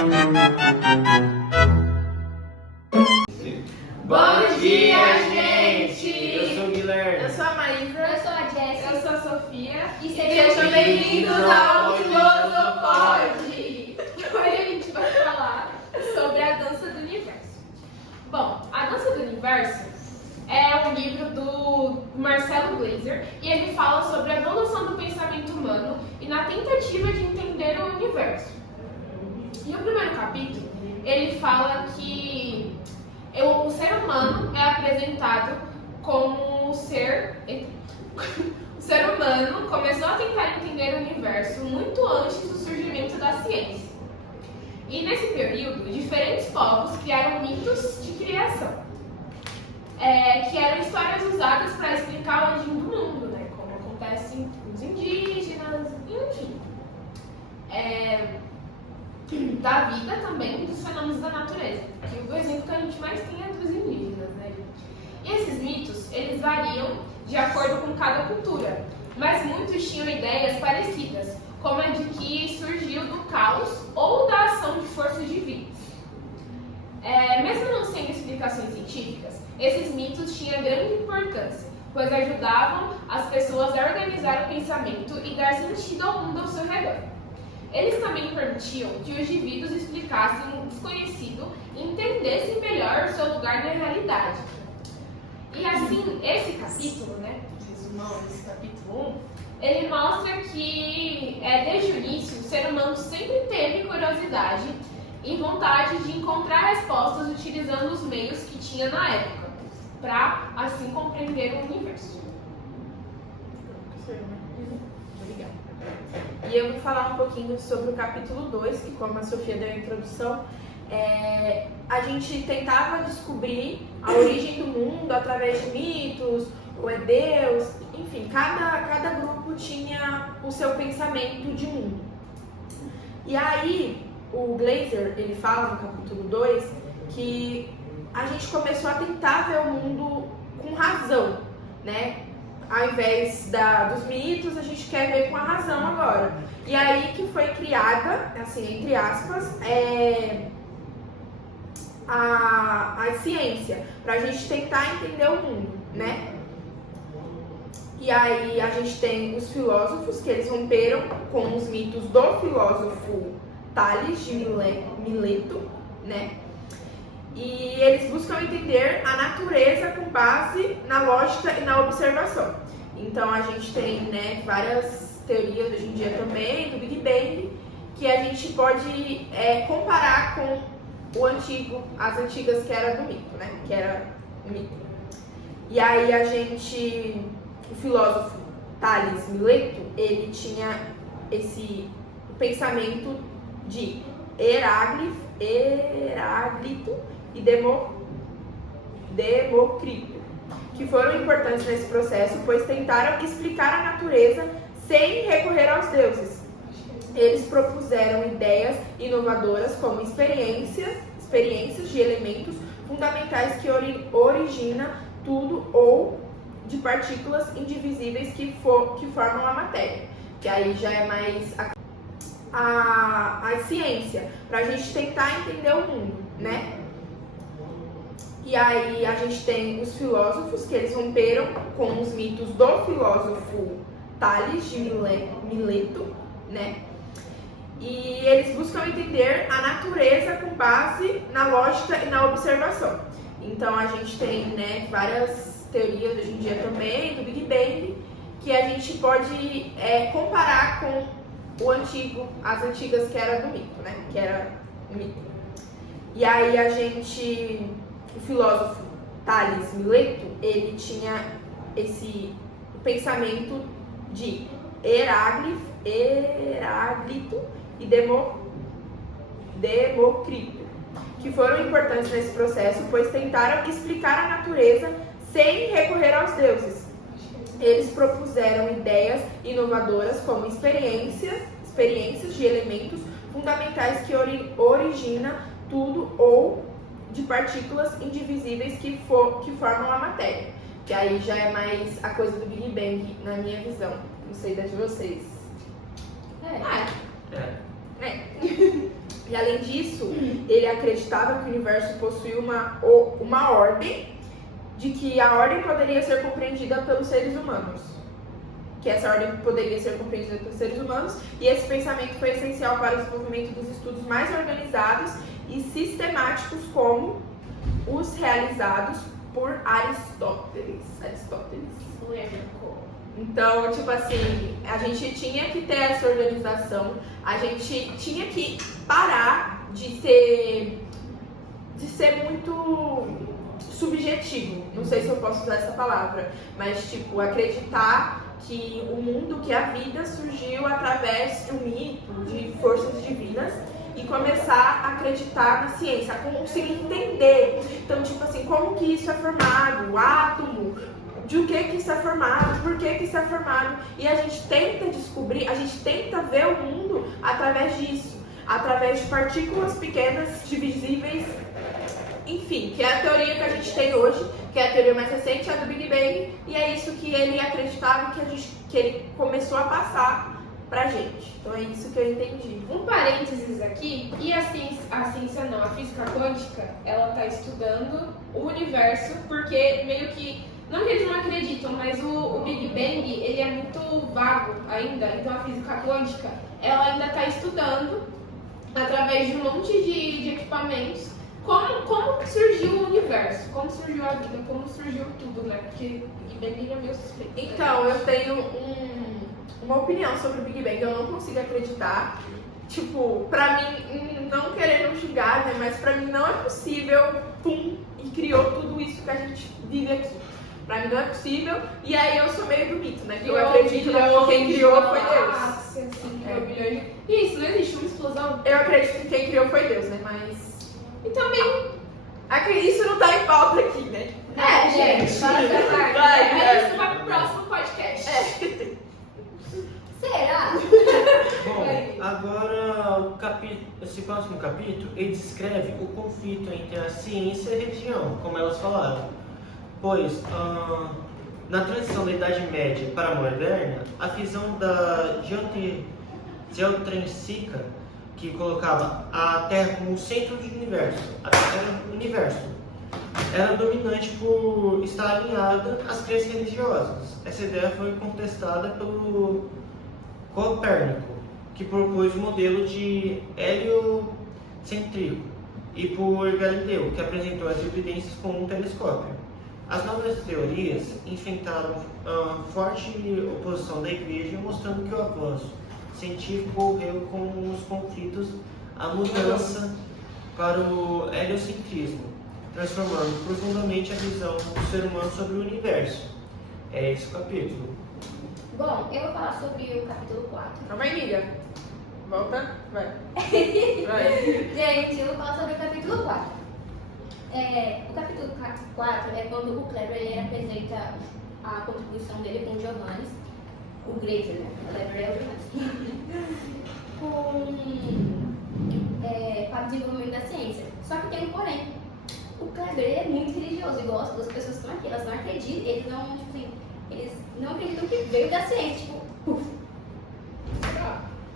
Bom dia, gente! Eu sou o Guilherme. Eu sou a Maísa. Eu sou a Jéssica. Eu sou a Sofia. E Sejam bem-vindos ao Filosofode! Hoje a gente vai falar sobre a Dança do Universo. Bom, a Dança do Universo é um livro do Marcelo Glazer e ele fala sobre a evolução do pensamento humano e na tentativa de entender o universo. E o primeiro capítulo, ele fala que o ser humano é apresentado como um ser... O ser humano começou a tentar entender o universo muito antes do surgimento da ciência. E nesse período, diferentes povos criaram mitos de criação, que eram histórias usadas para explicar a origem do mundo, né? Como acontece com os indígenas, enfim. Da vida também, dos fenômenos da natureza. Que o exemplo que a gente mais tem é dos indígenas, né, gente? E esses mitos, eles variam de acordo com cada cultura, mas muitos tinham ideias parecidas, como a de que surgiu do caos ou da ação de forças divinas. Mesmo não sendo explicações científicas, esses mitos tinham grande importância, pois ajudavam as pessoas a organizar o pensamento e dar sentido ao mundo ao seu redor. Eles também permitiam que os indivíduos explicassem o desconhecido e entendessem melhor o seu lugar na realidade. E assim, esse capítulo, né, resumão desse capítulo 1, ele mostra que desde o início o ser humano sempre teve curiosidade e vontade de encontrar respostas utilizando os meios que tinha na época, para assim compreender o universo. Obrigada. E eu vou falar um pouquinho sobre o capítulo 2, que como a Sofia deu a introdução, a gente tentava descobrir a origem do mundo através de mitos, ou Deus, enfim, cada grupo tinha o seu pensamento de mundo. E aí, o Glazer, ele fala no capítulo 2 que a gente começou a tentar ver o mundo com razão, né? Ao invés dos mitos, a gente quer ver com a razão agora. E aí que foi criada, assim, entre aspas, a ciência, para a gente tentar entender o mundo, né? E aí a gente tem os filósofos, que eles romperam com os mitos do filósofo Tales de Mileto, né? E eles buscam entender a natureza com base na lógica e na observação. Então a gente tem, né, várias teorias hoje em dia também, do Big Bang, que a gente pode comparar com as antigas que era do mito, né? Que era o mito. E aí o filósofo Tales Mileto, ele tinha esse pensamento de Heráclito e Demócrito, que foram importantes nesse processo, pois tentaram explicar a natureza sem recorrer aos deuses. Eles propuseram ideias inovadoras como experiências de elementos fundamentais que origina tudo ou de partículas indivisíveis que formam a matéria, que aí já é mais a ciência, para a gente tentar entender o mundo, né? E aí a gente tem os filósofos, que eles romperam com os mitos do filósofo Tales de Mileto, né? E eles buscam entender a natureza com base na lógica e na observação. Então a gente tem, né, várias teorias hoje em dia também, do Big Bang, que a gente pode comparar com as antigas que era do mito, né? Que era o mito. E aí o filósofo Tales Mileto, ele tinha esse pensamento de Heráclito e Demócrito, que foram importantes nesse processo, pois tentaram explicar a natureza sem recorrer aos deuses. Eles propuseram ideias inovadoras como experiências de elementos fundamentais que origina tudo ou de partículas indivisíveis que formam a matéria. Que aí já é mais a coisa do Big Bang, na minha visão. Não sei da de vocês. E além disso, ele acreditava que o universo possuía uma ordem, de que a ordem poderia ser compreendida pelos seres humanos. Que essa ordem poderia ser compreendida pelos seres humanos, e esse pensamento foi essencial para o desenvolvimento dos estudos mais organizados e sistemáticos, como os realizados por Aristóteles. Então, tipo assim, a gente tinha que ter essa organização, a gente tinha que parar de ser muito subjetivo. Não sei se eu posso usar essa palavra, mas tipo, acreditar que o mundo, que a vida surgiu através de um mito, de forças divinas, e começar a acreditar na ciência, a conseguir entender. Então, tipo assim, como que isso é formado, o átomo, de o que isso é formado, por que isso é formado. E a gente tenta descobrir, a gente tenta ver o mundo através disso, através de partículas pequenas, divisíveis, enfim, que é a teoria que a gente tem hoje, que é a teoria mais recente, é a do Big Bang, e é isso que ele acreditava, que ele começou a passar pra gente. Então é isso que eu entendi. Um parênteses aqui, e a ciência não, a física quântica, ela tá estudando o universo, porque meio que, não que eles não acreditam, mas o Big Bang, ele é muito vago ainda, então a física quântica, ela ainda tá estudando, através de um monte de equipamentos, como surgiu o universo, como surgiu a vida, como surgiu tudo, né? Porque o Big Bang é meio suspeito. Então, eu tenho uma opinião sobre o Big Bang, eu não consigo acreditar. Tipo, pra mim, não querendo julgar, né? Mas pra mim não é possível, pum, e criou tudo isso que a gente vive aqui. Pra mim não é possível, e aí eu sou meio do mito, né? Que eu acredito que quem criou foi Deus. Assim, bilhões. E isso, não existe uma explosão? Eu acredito que quem criou foi Deus, né? Mas E também, isso não tá em pauta aqui, né? gente, vai, isso vai pro próximo podcast. Será? Bom, agora esse próximo capítulo, ele descreve o conflito entre a ciência e a religião, como elas falaram. Pois, na transição da Idade Média para a Moderna, a visão da geotrêncica, que colocava a Terra como o centro do universo, era dominante por estar alinhada às crenças religiosas. Essa ideia foi contestada pelo Copérnico, que propôs o modelo de heliocêntrico, e por Galileu, que apresentou as evidências com um telescópio. As novas teorias enfrentaram forte oposição da Igreja, mostrando que o avanço científico ocorreu com os conflitos, a mudança para o heliocentrismo, transformando profundamente a visão do ser humano sobre o universo. É esse o capítulo. Bom, eu vou falar sobre o capítulo 4. Calma aí, amiga. Volta, vai. Gente, eu vou falar sobre o capítulo 4. O capítulo 4 é quando o Kleber ele apresenta a contribuição dele com o Giovanni, o Grazer, né? O Kleber é o Giovanni. Para o desenvolvimento da ciência. Só que tem um porém. O Kleber ele é muito religioso e gosta das pessoas que estão aqui. Elas não acreditam, eles não acreditam que veio da ciência. Tipo, puf.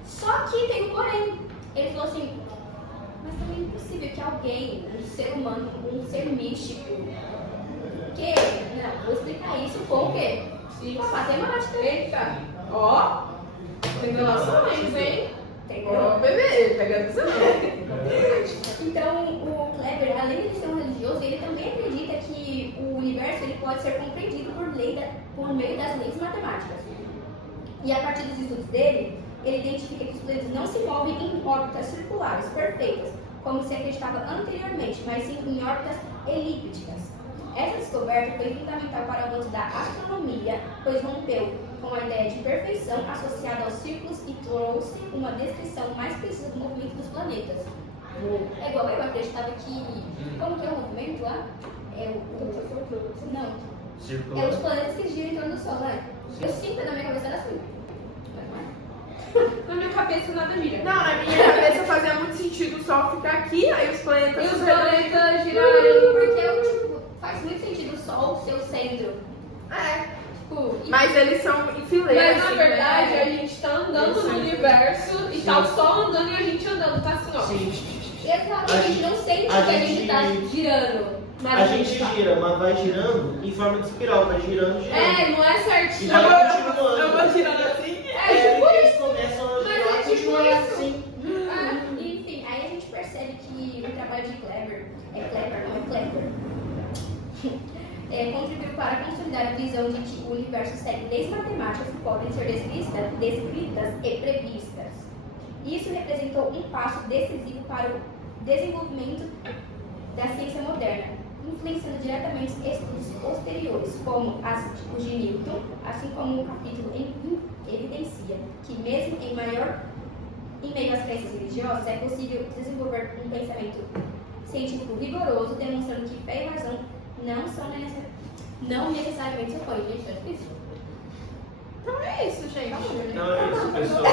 Só que tem um porém. Ele falou assim, mas também é impossível que alguém, um ser humano, um ser místico, não, vou explicar isso com o quê? Com a matemática. Eita, ó, revelações, hein? Ó, bebê, pega a visão. Então, o Kleber, além de ser um religioso, ele também acredita que o universo ele pode ser compreendido por meio das leis matemáticas. E a partir dos estudos dele, ele identifica que os planetas não se movem em órbitas circulares perfeitas, como se acreditava anteriormente, mas sim em órbitas elípticas. Essa descoberta foi fundamental para o avanço da astronomia, pois rompeu com a ideia de perfeição associada aos círculos e trouxe uma descrição mais precisa do movimento dos planetas. É igual eu acreditava que... Como que é o movimento lá? Não. Círculo. É os planetas que giram em torno do Sol, né? Eu sinto na minha cabeça era assim. Na minha cabeça nada gira. Não, na minha cabeça fazia muito sentido o Sol ficar aqui, aí os planetas... E os planetas girarem. Porque faz muito sentido o Sol ser o centro. Tipo, Mas eles são em fileira. Mas na assim, verdade né? a gente tá andando no universo e tá o sol andando e a gente andando, tá assim, ó. Sim. exato, a gente não sente que a a gente gente- tá girando. Mas A gente gira, mas vai girando em forma de espiral, vai girando, girando. É, não é E certinho. vai Eu continuando. vou tirando assim. É tipo eles começam a Mas girar, é tipo continuando isso. assim. Ah, enfim, aí a gente percebe que o trabalho de Kleber, contribuiu para consolidar a visão de que o universo segue leis matemáticas que podem ser descritas e previstas. Isso representou um passo decisivo para o desenvolvimento da ciência moderna, influenciando diretamente estudos posteriores, como os de Newton, assim como o capítulo evidencia que mesmo em meio às crenças religiosas, é possível desenvolver um pensamento científico rigoroso, demonstrando que fé e razão não necessariamente se opõem. Gente, é difícil. Então é isso, gente. Não é isso, pessoal.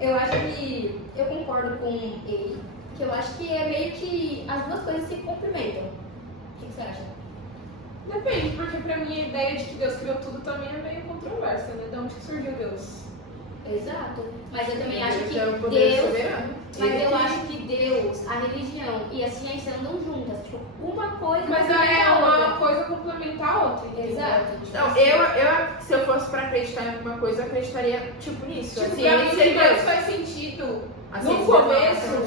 Eu acho que eu concordo com ele, que eu acho que é meio que as duas coisas se complementam. O que você acha? Depende, porque pra mim a ideia de que Deus criou tudo também é meio controversa, né? De onde que surgiu Deus? Exato. Mas eu também acho que É o poder Deus. soberano. Mas eu acho que Deus, a religião e a ciência andam juntas. Tipo, uma coisa. Mas não é a outra. uma coisa complementar a outra, entendeu? Exato. Não, eu, se eu fosse pra acreditar em alguma coisa, eu acreditaria, tipo, nisso. Tipo, Assim, pra mim o ciência e universo Deus. faz sentido. Assim,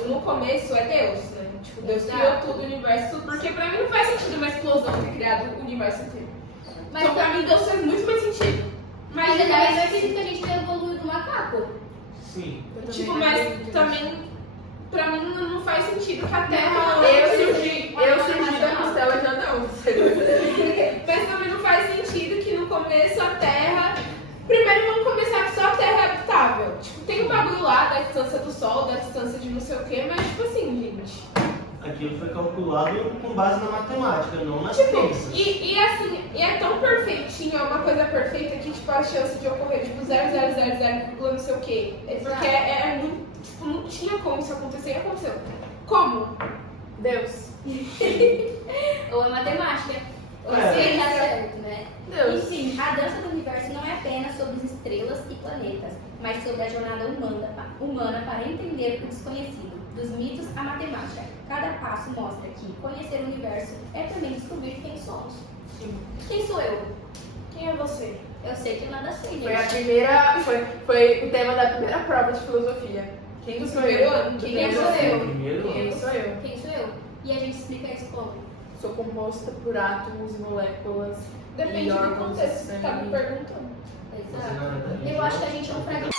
No começo é Deus, né? Tipo, Deus Exato. criou tudo, o universo, porque pra mim não faz sentido uma explosão ter criado o universo inteiro. Mas, Então pra mim Deus faz muito mais sentido. mas eu também não acredito que a gente evoluiu do macaco. Sim. Eu também Tipo, não mas acredito nisso. também, pra mim não faz sentido que a Terra... Eu surgi da costela já não. Mas também não faz sentido que no começo a Terra... Primeiro vamos começar que só a Terra é habitável. Tipo, tem um bagulho lá da distância do Sol, da distância de não sei o quê, mas tipo assim, gente... Aquilo foi calculado com base na matemática, não nas Tipo, crenças. e assim, e é tão perfeitinho, é uma coisa perfeita que tipo, a chance de ocorrer tipo 0,000, não sei o quê. É porque é muito, tipo, não tinha como isso acontecer e aconteceu. Como? Deus. Ou é matemática. Ou É. se tá certo, né? Deus. Enfim, a dança do universo não é apenas sobre as estrelas e planetas, mas sobre a jornada humana para entender o desconhecido, dos mitos à matemática. Cada passo mostra que conhecer o universo é também descobrir quem somos. Quem sou eu? Quem é você? Eu sei que eu nada sei, Foi a gente. primeira. Foi o tema da primeira prova de filosofia. Quem Do sou primeiro eu? ano? Do Quem primeiro sou ano. eu? Primeiro, Quem sou eu? Quem sou eu? E a gente explica isso como? Sou composta por átomos, moléculas. Depende e do órgãos contexto que você tá me sangue. perguntando. Exato. Eu acho que a gente é um fragmento.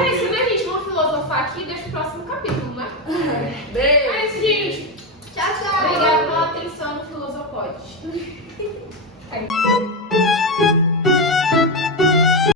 É isso, né, gente? Vamos filosofar aqui e deixa o próximo capítulo, né? Beijo! É isso, gente. Tchau, tchau! Obrigada pela atenção no Filosofode.